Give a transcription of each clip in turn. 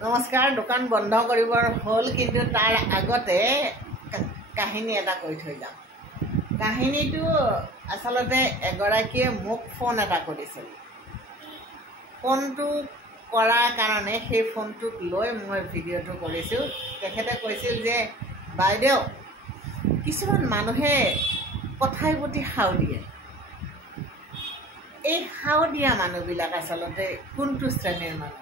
নমস্কাৰ। দোকান বন্ধ কৰিবৰ হ'ল, কিন্তু তাৰ আগতে কাহিনী এটা কৈ থৈ যাম। কাহিনীটো আচলতে এগৰাকীয়ে মোক ফোন এটা কৰিছিল। ফোনটো কৰাৰ কাৰণে সেই ফোনটোক লৈ মই ভিডিঅ'টো কৰিছোঁ। তেখেতে কৈছিল যে বাইদেউ, কিছুমান মানুহে কথাই প্ৰতি সাও দিয়ে। এই সাও দিয়া মানুহবিলাক আচলতে কোনটো শ্ৰেণীৰ মানুহ?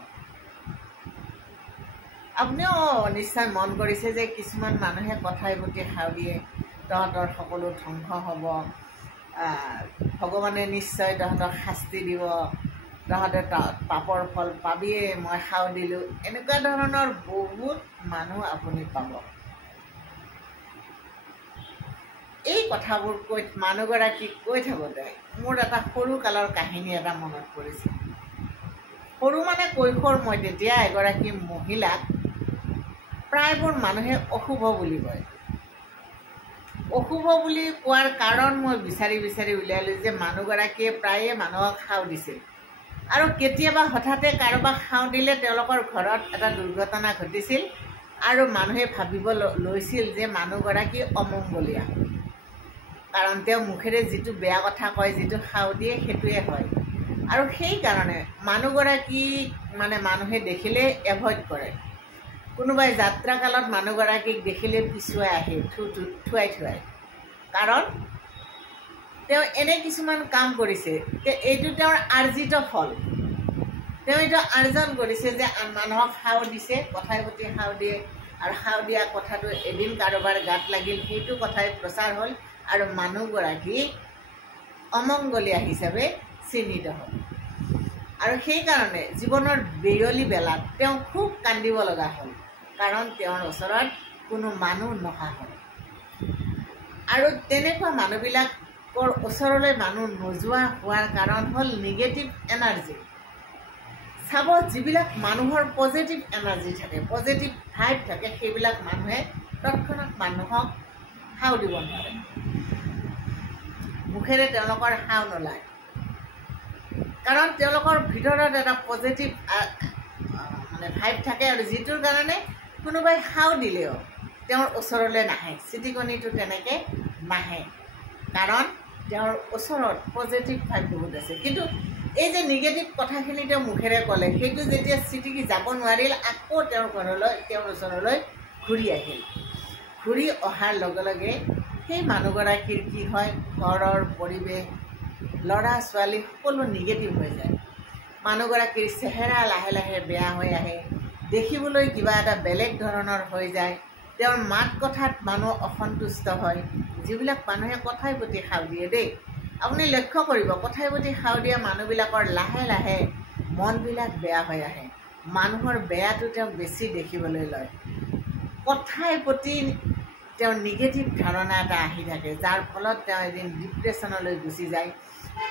আপুনিও নিশ্চয় মন কৰিছে যে কিছুমান মানুহে কথাই প্ৰতি সাও দিয়ে, তহঁতৰ সকলো ধ্বংস হ'ব, ভগৱানে নিশ্চয় তহঁতক শাস্তি দিব, তহঁতে পাপৰ ফল পাবিয়ে, মই সাও দিলোঁ। এনেকুৱা ধৰণৰ বহুত মানুহ আপুনি পাব। এই কথাবোৰ মানুহগৰাকীক কৈ থাকোঁতে মোৰ এটা সৰু কালৰ কাহিনী এটা মনত পৰিছিল। সৰু মানে কৈশোৰ। মই তেতিয়া এগৰাকী মহিলাক প্ৰায়বোৰ মানুহে অশুভ বুলি কয়। অশুভ বুলি কোৱাৰ কাৰণ মই বিচাৰি উলিয়ালোঁ যে মানুহগৰাকীয়ে প্ৰায়ে মানুহক সাও দিছিল, আৰু কেতিয়াবা হঠাতে কাৰোবাক সাও দিলে তেওঁলোকৰ ঘৰত এটা দুৰ্ঘটনা ঘটিছিল, আৰু মানুহে ভাবিব লৈছিল যে মানুহগৰাকী অমংগলীয়া, কাৰণ তেওঁ মুখেৰে যিটো বেয়া কথা কয়, যিটো সাও দিয়ে, সেইটোৱে হয়। আৰু সেইকাৰণে মানুহগৰাকীক মানুহে দেখিলে এভইড কৰে। কোনোবাই যাত্ৰা কালত মানুহগৰাকীক দেখিলে পিছুৱাই আহে, থুৱাই। কাৰণ তেওঁ এনে কিছুমান কাম কৰিছে, এইটো তেওঁৰ আৰ্জিত ফল। তেওঁ এইটো আৰ্জন কৰিছে যে মানুহক সাও দিছে, কথাই প্ৰতি সাও দিয়ে, আৰু সাও দিয়া কথাটো এদিন কাৰোবাৰ গাত লাগিল, সেইটো কথাই প্ৰচাৰ হ'ল, আৰু মানুহগৰাকী অমংগলীয়া হিচাপে চিহ্নিত হ'ল। আৰু সেইকাৰণে জীৱনৰ বেয়লি বেলাত তেওঁ খুব কান্দিব লগা হ'ল, কাৰণ তেওঁৰ ওচৰত কোনো মানুহ নহা হ'ল। আৰু তেনেকুৱা মানুহবিলাকৰ ওচৰলৈ মানুহ নোযোৱা হোৱাৰ কাৰণ হ'ল নিগেটিভ এনাৰ্জি। চাব, যিবিলাক মানুহৰ পজিটিভ এনাৰ্জি থাকে, পজিটিভ ভাইব থাকে, সেইবিলাক মানুহে তৎক্ষণাত মানুহক সাও দিব নোৱাৰে। মুখেৰে তেওঁলোকৰ সাও নোলায়, কাৰণ তেওঁলোকৰ ভিতৰত এটা পজিটিভ ভাইব থাকে, আৰু যিটোৰ কাৰণে কোনোবাই সাও দিলেও তেওঁৰ ওচৰলৈ নাহে, চিটিকনিটো তেনেকৈ নাহে, কাৰণ তেওঁৰ ওচৰত পজিটিভ ভাইব বহুত আছে। কিন্তু এই যে নিগেটিভ কথাখিনি তেওঁ মুখেৰে ক'লে, সেইটো যেতিয়া চিটিকি যাব নোৱাৰিল, আকৌ তেওঁৰ ওচৰলৈ ঘূৰি আহিল। ঘূৰি অহাৰ লগে লগে সেই মানুহগৰাকীৰ কি হয়, ঘৰৰ পৰিৱেশ, ল'ৰা ছোৱালী সকলো নিগেটিভ হৈ যায়। মানুহগৰাকীৰ চেহেৰা লাহে লাহে বেয়া হৈ আহে, দেখিবলৈ কিবা এটা বেলেগ ধৰণৰ হৈ যায়। তেওঁৰ মাত কথাত মানুহ অসন্তুষ্ট হয়। যিবিলাক মানুহে কথাই প্ৰতি সাও দিয়ে দেই, আপুনি লক্ষ্য কৰিব, কথাই প্ৰতি সাও দিয়া মানুহবিলাকৰ লাহে লাহে মনবিলাক বেয়া হৈ আহে। মানুহৰ বেয়াটো তেওঁ বেছি দেখিবলৈ লয়। কথাই প্ৰতি তেওঁৰ নিগেটিভ ধাৰণা এটা আহি থাকে, যাৰ ফলত তেওঁ এদিন ডিপ্ৰেশ্যনলৈ গুচি যায়,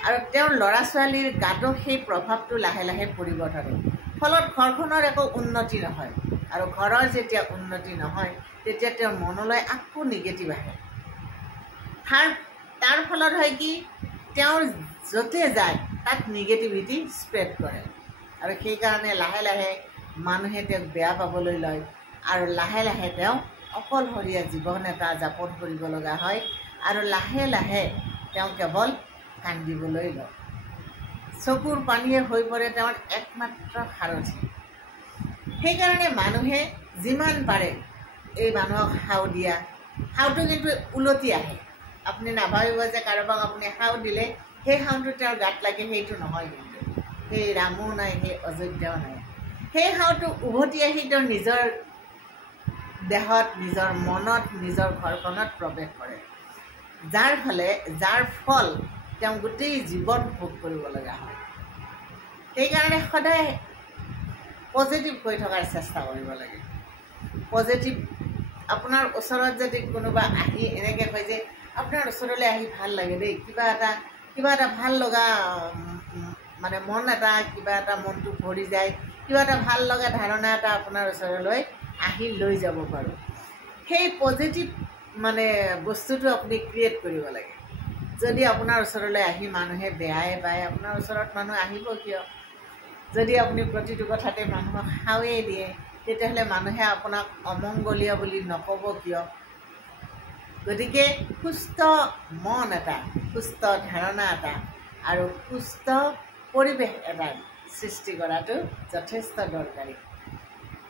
আৰু তেওঁৰ ল'ৰা ছোৱালীৰ গাতো সেই প্ৰভাৱটো লাহে লাহে পৰিব ধৰে। ফলত ঘৰখনৰ একো উন্নতি নহয়, আৰু ঘৰৰ যেতিয়া উন্নতি নহয়, তেতিয়া তেওঁৰ মনলৈ আকৌ নিগেটিভ আহে। তাৰ ফলত হয় কি, তেওঁৰ য'তে যায় তাত নিগেটিভিটি স্প্ৰেড কৰে, আৰু সেইকাৰণে লাহে লাহে মানুহে তেওঁক বেয়া পাবলৈ লয়, আৰু লাহে লাহে তেওঁ অকলশৰীয়া জীৱন এটা যাপন কৰিব লগা হয়, আৰু লাহে লাহে তেওঁ কেৱল কান্দিবলৈ লয়। চকুৰ পানীয়ে হৈ পৰে তেওঁৰ একমাত্ৰ সাৰথি। সেইকাৰণে মানুহে যিমান পাৰে এই মানুহক সাও দিয়া, সাওটো কিন্তু ওলটি আহে। আপুনি নাভাবিব যে কাৰোবাক আপুনি সাও দিলে সেই সাওটো তেওঁৰ গাত লাগে, সেইটো নহয়। কিন্তু সেই ৰামো নাই, সেই অযোধ্যাও নাই। সেই সাওটো উভতি আহি তেওঁ নিজৰ দেহত, নিজৰ মনত, নিজৰ ঘৰখনত প্ৰৱেশ কৰে, যাৰ ফল তেওঁ গোটেই জীৱন ভোগ কৰিব লগা হয়। সেইকাৰণে সদায় পজিটিভ হৈ থকাৰ চেষ্টা কৰিব লাগে। পজিটিভ, আপোনাৰ ওচৰত যদি কোনোবা আহি এনেকৈ কয় যে আপোনাৰ ওচৰলৈ আহি ভাল লাগে দেই, কিবা এটা ভাল লগা মন এটা, কিবা এটা মনটো ভৰি যায়, কিবা এটা ভাল লগা ধাৰণা এটা আপোনাৰ ওচৰলৈ আহি লৈ যাব পাৰোঁ। সেই পজিটিভ বস্তুটো আপুনি ক্ৰিয়েট কৰিব লাগে। যদি আপোনাৰ ওচৰলৈ আহি মানুহে বেয়াই পায়, আপোনাৰ ওচৰত মানুহ আহিব কিয়? যদি আপুনি প্ৰতিটো কথাতে মানুহক সাওৱে দিয়ে, তেতিয়াহ'লে মানুহে আপোনাক অমংগলীয় বুলি নক'ব কিয়? গতিকে সুস্থ মন এটা, সুস্থ ধাৰণা এটা আৰু সুস্থ পৰিৱেশ এটা সৃষ্টি কৰাটো যথেষ্ট দৰকাৰী।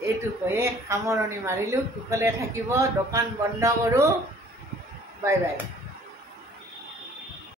এইটো কৈয়ে সামৰণি মাৰিলোঁ। কুশলে থাকিব, দোকান বন্ধ কৰোঁ। Bye bye.